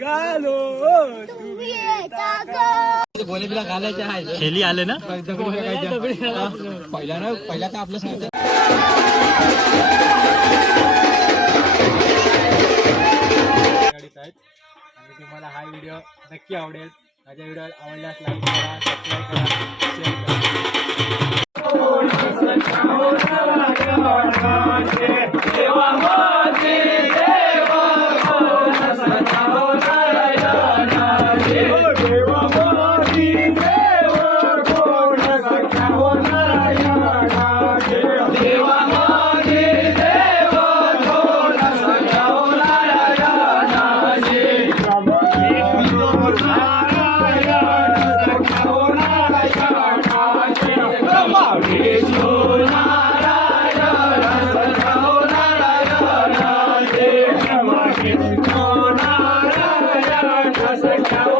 निघालो शेली आले ना? पहिला ना पहिला तर आपलं आणि तुम्हाला हा व्हिडिओ नक्की आवडेल. माझ्या व्हिडिओ आवडल्यास लाईक करा सबस्क्राईब करा शेअर करा. Obrigado.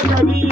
घरी